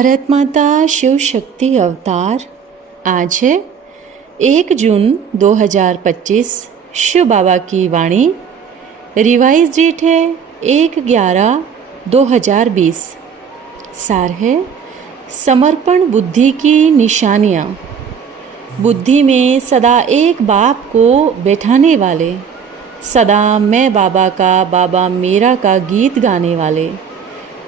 भारत माता शिव शक्ति अवतार आज है 1 जून 2025। शिव बाबा की वाणी। रिवाइज डेट है 1/11/2020। सार है समर्पण बुद्धि की निशानियाँ। बुद्धि में सदा एक बाप को बैठाने वाले, सदा मैं बाबा का बाबा मेरा का गीत गाने वाले,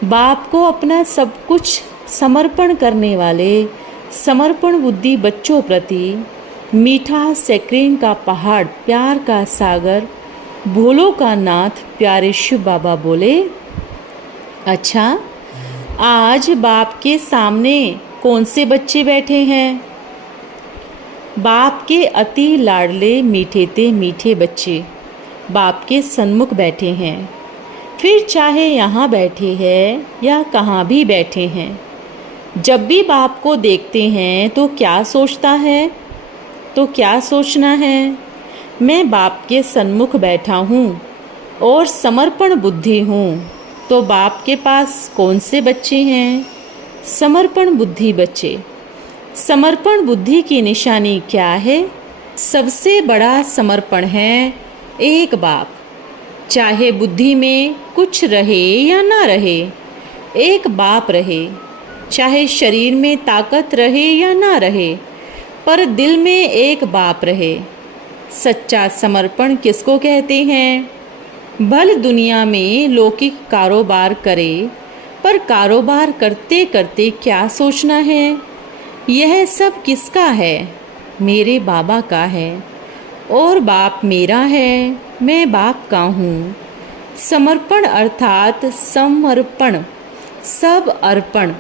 बाप को अपना सब कुछ समर्पण करने वाले, समर्पण बुद्धि बच्चों प्रति, मीठा सैक्रेन का पहाड़, प्यार का सागर, भोलों का नाथ प्यारे शिव बाबा बोले, अच्छा आज बाप के सामने कौन से बच्चे बैठे हैं? बाप के अति लाडले मीठे ते मीठे बच्चे बाप के सन्मुख बैठे हैं। फिर चाहे यहाँ बैठे हैं या कहाँ भी बैठे हैं, जब भी बाप को देखते हैं तो क्या सोचता है? तो क्या सोचना है? मैं बाप के सन्मुख बैठा हूँ और समर्पण बुद्धि हूँ। तो बाप के पास कौन से बच्चे हैं? समर्पण बुद्धि बच्चे। समर्पण बुद्धि की निशानी क्या है? सबसे बड़ा समर्पण है एक बाप। चाहे बुद्धि में कुछ रहे या ना रहे, एक बाप रहे। चाहे शरीर में ताकत रहे या ना रहे, पर दिल में एक बाप रहे। सच्चा समर्पण किसको कहते हैं? भल दुनिया में लौकिक कारोबार करे, पर कारोबार करते करते क्या सोचना है? यह सब किसका है? मेरे बाबा का है और बाप मेरा है, मैं बाप का हूँ। समर्पण अर्थात समर्पण, सब अर्पण।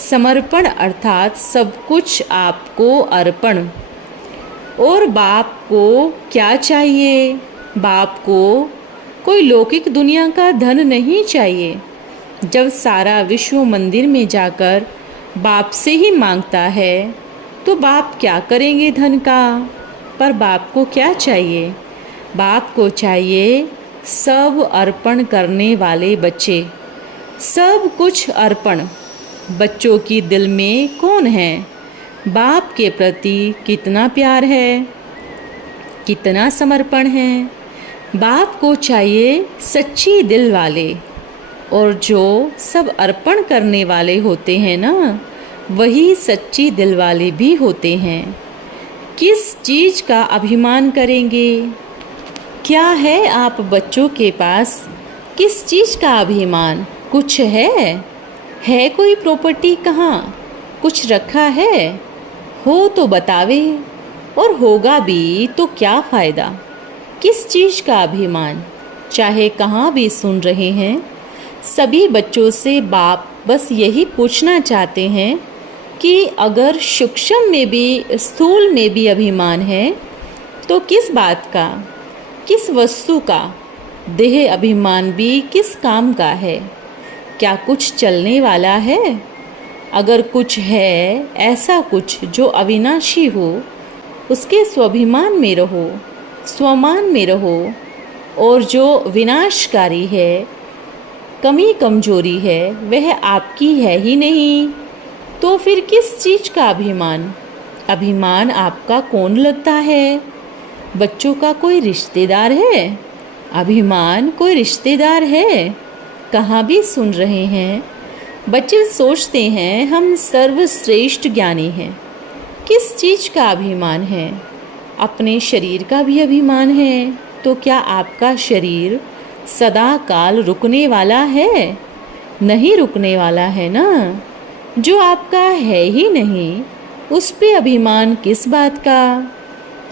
समर्पण अर्थात सब कुछ आपको अर्पण। और बाप को क्या चाहिए? बाप को कोई लौकिक दुनिया का धन नहीं चाहिए। जब सारा विश्व मंदिर में जाकर बाप से ही मांगता है तो बाप क्या करेंगे धन का? पर बाप को क्या चाहिए? बाप को चाहिए सब अर्पण करने वाले बच्चे, सब कुछ अर्पण। बच्चों की दिल में कौन है? बाप के प्रति कितना प्यार है, कितना समर्पण है? बाप को चाहिए सच्ची दिल वाले। और जो सब अर्पण करने वाले होते हैं ना, वही सच्ची दिल वाले भी होते हैं। किस चीज़ का अभिमान करेंगे? क्या है आप बच्चों के पास? किस चीज़ का अभिमान? कुछ है कोई प्रॉपर्टी? कहाँ कुछ रखा है? हो तो बतावे, और होगा भी तो क्या फ़ायदा? किस चीज़ का अभिमान? चाहे कहाँ भी सुन रहे हैं, सभी बच्चों से बाप बस यही पूछना चाहते हैं कि अगर सूक्ष्म में भी, स्थूल में भी अभिमान है तो किस बात का, किस वस्तु का? देह अभिमान भी किस काम का है? क्या कुछ चलने वाला है? अगर कुछ है, ऐसा कुछ जो अविनाशी हो, उसके स्वाभिमान में रहो, स्वमान में रहो। और जो विनाशकारी है, कमी कमजोरी है, वह आपकी है ही नहीं। तो फिर किस चीज़ का अभिमान? अभिमान आपका कौन लगता है? बच्चों का कोई रिश्तेदार है? अभिमान कोई रिश्तेदार है? कहाँ भी सुन रहे हैं, बच्चे सोचते हैं हम सर्वश्रेष्ठ ज्ञानी हैं। किस चीज़ का अभिमान है? अपने शरीर का भी अभिमान है। तो क्या आपका शरीर सदा काल रुकने वाला है? नहीं रुकने वाला है ना। जो आपका है ही नहीं, उस पे अभिमान किस बात का?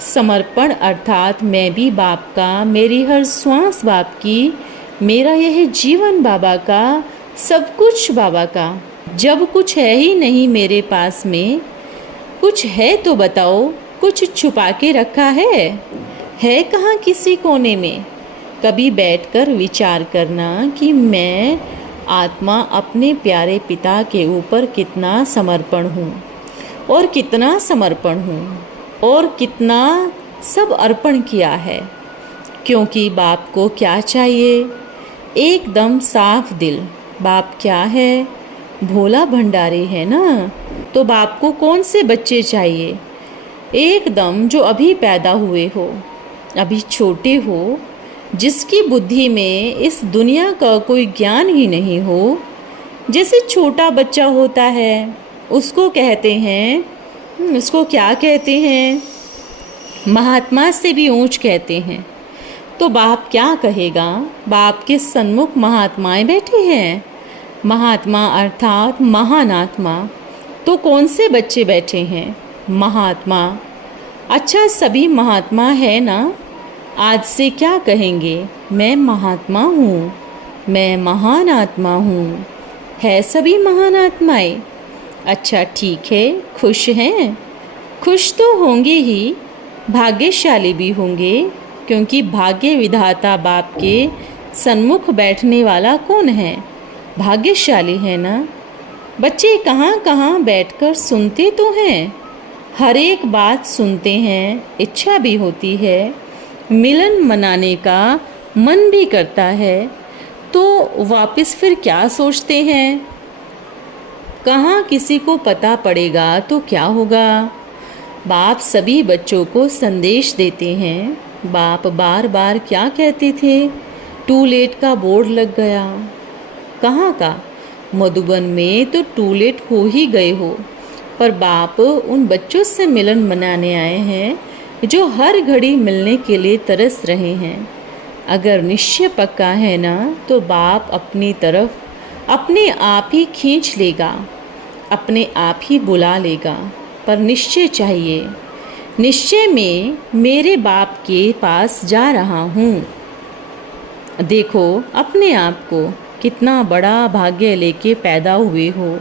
समर्पण अर्थात मैं भी बाप का, मेरी हर श्वास बाप की, मेरा यह जीवन बाबा का, सब कुछ बाबा का। जब कुछ है ही नहीं मेरे पास में, कुछ है तो बताओ, कुछ छुपा के रखा है कहाँ किसी कोने में? कभी बैठकर विचार करना कि मैं आत्मा अपने प्यारे पिता के ऊपर कितना समर्पण हूँ, और कितना समर्पण हूँ, और कितना सब अर्पण किया है। क्योंकि बाप को क्या चाहिए? एकदम साफ दिल। बाप क्या है? भोला भंडारी है ना, तो बाप को कौन से बच्चे चाहिए? एकदम जो अभी पैदा हुए हो, अभी छोटे हो, जिसकी बुद्धि में इस दुनिया का कोई ज्ञान ही नहीं हो। जैसे छोटा बच्चा होता है, उसको कहते हैं, उसको क्या कहते हैं? महात्मा से भी ऊंच कहते हैं। तो बाप क्या कहेगा? बाप के सन्मुख महात्माएं बैठे हैं। महात्मा अर्थात महान आत्मा। तो कौन से बच्चे बैठे हैं? महात्मा। अच्छा, सभी महात्मा है ना? आज से क्या कहेंगे? मैं महात्मा हूँ, मैं महान आत्मा हूँ। है सभी महान आत्माएं? अच्छा ठीक है, खुश हैं? खुश तो होंगे ही, भाग्यशाली भी होंगे, क्योंकि भाग्य विधाता बाप के सन्मुख बैठने वाला कौन है? भाग्यशाली है ना। बच्चे कहाँ कहाँ बैठकर सुनते तो हैं, हर एक बात सुनते हैं, इच्छा भी होती है, मिलन मनाने का मन भी करता है। तो वापस फिर क्या सोचते हैं? कहाँ किसी को पता पड़ेगा तो क्या होगा? बाप सभी बच्चों को संदेश देते हैं। बाप बार बार क्या कहते थे? टू लेट का बोर्ड लग गया। कहाँ का? मधुबन में तो टू लेट हो ही गए हो, पर बाप उन बच्चों से मिलन मनाने आए हैं जो हर घड़ी मिलने के लिए तरस रहे हैं। अगर निश्चय पक्का है ना, तो बाप अपनी तरफ अपने आप ही खींच लेगा, अपने आप ही बुला लेगा। पर निश्चय चाहिए। निश्चय में मेरे बाप के पास जा रहा हूँ। देखो अपने आप को, कितना बड़ा भाग्य लेके पैदा हुए हो।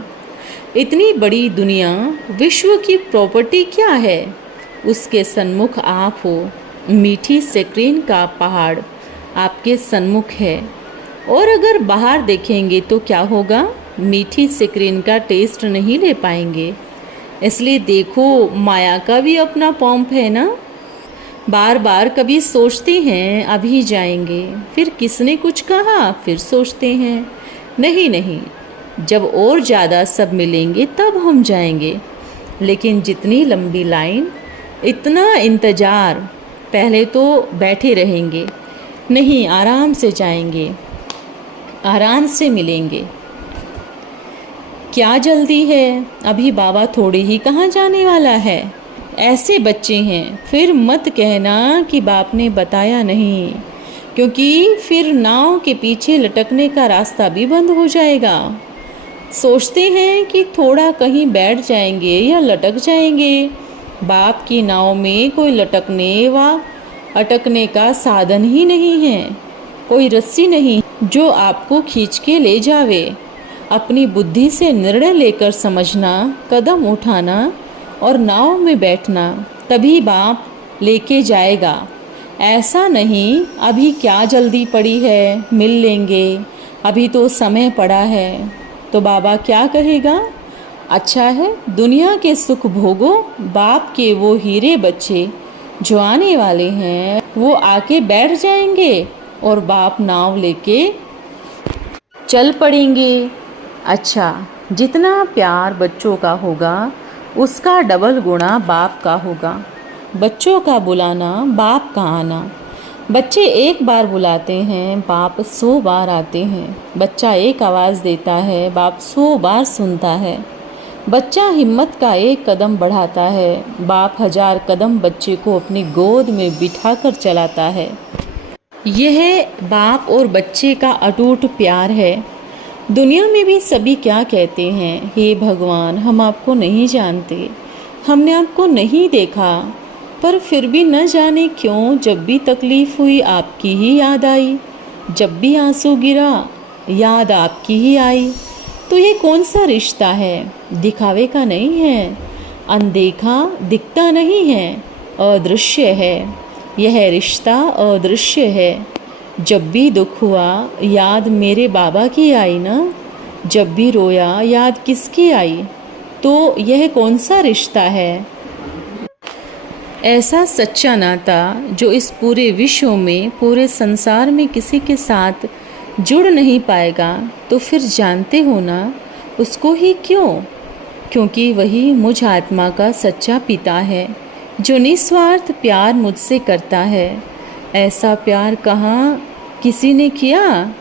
इतनी बड़ी दुनिया, विश्व की प्रॉपर्टी क्या है? उसके सन्मुख आप हो। मीठी स्क्रीन का पहाड़ आपके सन्मुख है। और अगर बाहर देखेंगे तो क्या होगा? मीठी स्क्रीन का टेस्ट नहीं ले पाएंगे। इसलिए देखो, माया का भी अपना पंप है ना। बार बार कभी सोचते हैं अभी जाएंगे, फिर किसने कुछ कहा, फिर सोचते हैं नहीं नहीं, जब और ज़्यादा सब मिलेंगे तब हम जाएंगे। लेकिन जितनी लंबी लाइन, इतना इंतज़ार, पहले तो बैठे रहेंगे। नहीं, आराम से जाएंगे, आराम से मिलेंगे। क्या जल्दी है? अभी बाबा थोड़े ही कहाँ जाने वाला है। ऐसे बच्चे हैं, फिर मत कहना कि बाप ने बताया नहीं, क्योंकि फिर नाव के पीछे लटकने का रास्ता भी बंद हो जाएगा। सोचते हैं कि थोड़ा कहीं बैठ जाएंगे या लटक जाएंगे। बाप की नाव में कोई लटकने व अटकने का साधन ही नहीं है, कोई रस्सी नहीं जो आपको खींच के ले जावे। अपनी बुद्धि से निर्णय लेकर समझना, कदम उठाना और नाव में बैठना, तभी बाप लेके जाएगा। ऐसा नहीं अभी क्या जल्दी पड़ी है, मिल लेंगे, अभी तो समय पड़ा है। तो बाबा क्या कहेगा? अच्छा है, दुनिया के सुख भोगो। बाप के वो हीरे बच्चे जो आने वाले हैं, वो आके बैठ जाएंगे और बाप नाव लेके चल पड़ेंगे। अच्छा, जितना प्यार बच्चों का होगा, उसका डबल गुणा बाप का होगा। बच्चों का बुलाना, बाप का आना। बच्चे एक बार बुलाते हैं, बाप 100 बार आते हैं। बच्चा एक आवाज़ देता है, बाप 100 बार सुनता है। बच्चा हिम्मत का एक कदम बढ़ाता है, बाप 1000 कदम बच्चे को अपनी गोद में बिठाकर चलाता है। यह बाप और बच्चे का अटूट प्यार है। दुनिया में भी सभी क्या कहते हैं? हे भगवान, हम आपको नहीं जानते, हमने आपको नहीं देखा, पर फिर भी न जाने क्यों जब भी तकलीफ़ हुई आपकी ही याद आई, जब भी आंसू गिरा याद आपकी ही आई। तो ये कौन सा रिश्ता है? दिखावे का नहीं है, अनदेखा दिखता नहीं है, अदृश्य है। यह रिश्ता अदृश्य है। जब भी दुख हुआ याद मेरे बाबा की आई ना, जब भी रोया याद किसकी आई? तो यह कौन सा रिश्ता है? ऐसा सच्चा नाता जो इस पूरे विश्व में, पूरे संसार में किसी के साथ जुड़ नहीं पाएगा। तो फिर जानते हो ना, उसको ही क्यों? क्योंकि वही मुझ आत्मा का सच्चा पिता है जो निस्वार्थ प्यार मुझसे करता है। ऐसा प्यार कहाँ किसी ने किया?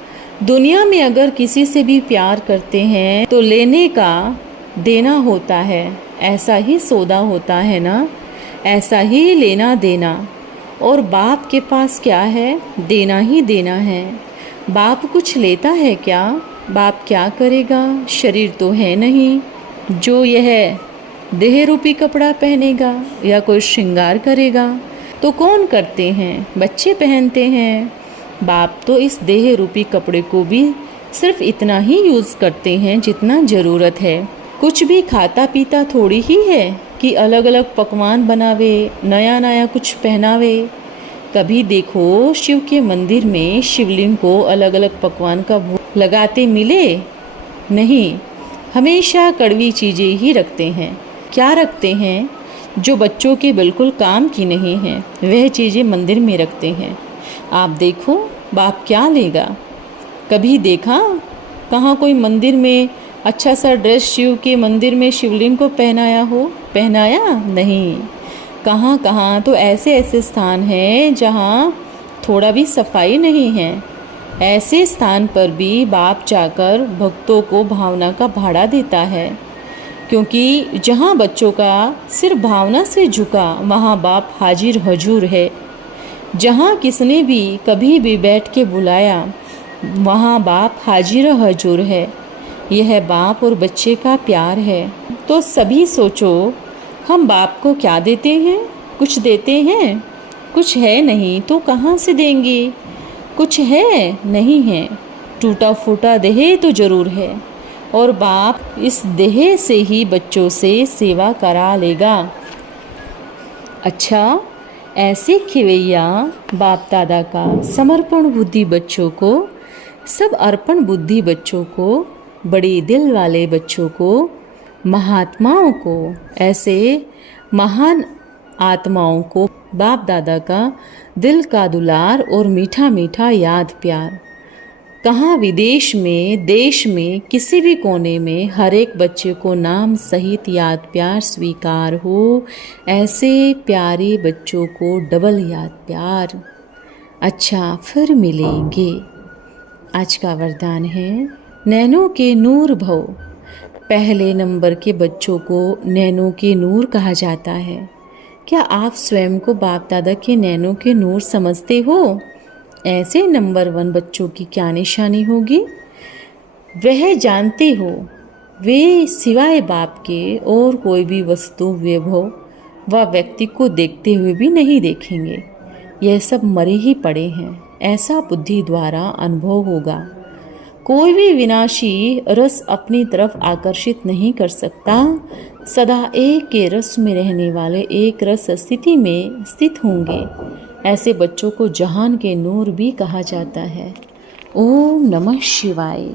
दुनिया में अगर किसी से भी प्यार करते हैं तो लेने का देना होता है, ऐसा ही सौदा होता है ना, ऐसा ही लेना देना। और बाप के पास क्या है? देना ही देना है। बाप कुछ लेता है क्या? बाप क्या करेगा? शरीर तो है नहीं जो यह देह रूपी कपड़ा पहनेगा या कोई श्रृंगार करेगा। तो कौन करते हैं? बच्चे पहनते हैं। बाप तो इस देह रूपी कपड़े को भी सिर्फ इतना ही यूज़ करते हैं जितना ज़रूरत है। कुछ भी खाता पीता थोड़ी ही है कि अलग अलग पकवान बनावे, नया नया कुछ पहनावे। कभी देखो शिव के मंदिर में शिवलिंग को अलग अलग पकवान का भोग लगाते मिले? नहीं, हमेशा कड़वी चीज़ें ही रखते हैं। क्या रखते हैं? जो बच्चों के बिल्कुल काम की नहीं है वह चीज़ें मंदिर में रखते हैं। आप देखो बाप क्या लेगा? कभी देखा कहाँ कोई मंदिर में अच्छा सा ड्रेस शिव के मंदिर में शिवलिंग को पहनाया हो? पहनाया नहीं। कहाँ कहाँ तो ऐसे ऐसे स्थान हैं जहाँ थोड़ा भी सफाई नहीं है। ऐसे स्थान पर भी बाप जाकर भक्तों को भावना का भाड़ा देता है, क्योंकि जहाँ बच्चों का सिर्फ भावना से झुका वहाँ बाप हाजिर हजूर है। जहाँ किसने भी कभी भी बैठ के बुलाया वहाँ बाप हाजिर हजूर है। यह बाप और बच्चे का प्यार है। तो सभी सोचो, हम बाप को क्या देते हैं? कुछ देते हैं? कुछ है नहीं तो कहाँ से देंगे? कुछ है नहीं है। टूटा फूटा देह तो ज़रूर है और बाप इस देह से ही बच्चों से सेवा करा लेगा। अच्छा, ऐसे खिवैया बाप दादा का समर्पण बुद्धि बच्चों को, सब अर्पण बुद्धि बच्चों को, बड़े दिल वाले बच्चों को, महात्माओं को, ऐसे महान आत्माओं को बाप दादा का दिल का दुलार और मीठा मीठा याद प्यार। कहाँ विदेश में, देश में, किसी भी कोने में हर एक बच्चे को नाम सहित याद प्यार स्वीकार हो। ऐसे प्यारे बच्चों को डबल याद प्यार। अच्छा, फिर मिलेंगे। आज का वरदान है नैनों के नूर भव। पहले नंबर के बच्चों को नैनों के नूर कहा जाता है। क्या आप स्वयं को बाप दादा के नैनों के नूर समझते हो? ऐसे नंबर 1 बच्चों की क्या निशानी होगी? वह जानते हो वे सिवाय बाप के और कोई भी वस्तु, वैभव व व्यक्ति को देखते हुए भी नहीं देखेंगे। यह सब मरे ही पड़े हैं, ऐसा बुद्धि द्वारा अनुभव होगा। कोई भी विनाशी रस अपनी तरफ आकर्षित नहीं कर सकता। सदा एक के रस में रहने वाले एक रस स्थिति में स्थित होंगे। ऐसे बच्चों को जहान के नूर भी कहा जाता है। ओम नमः शिवाय।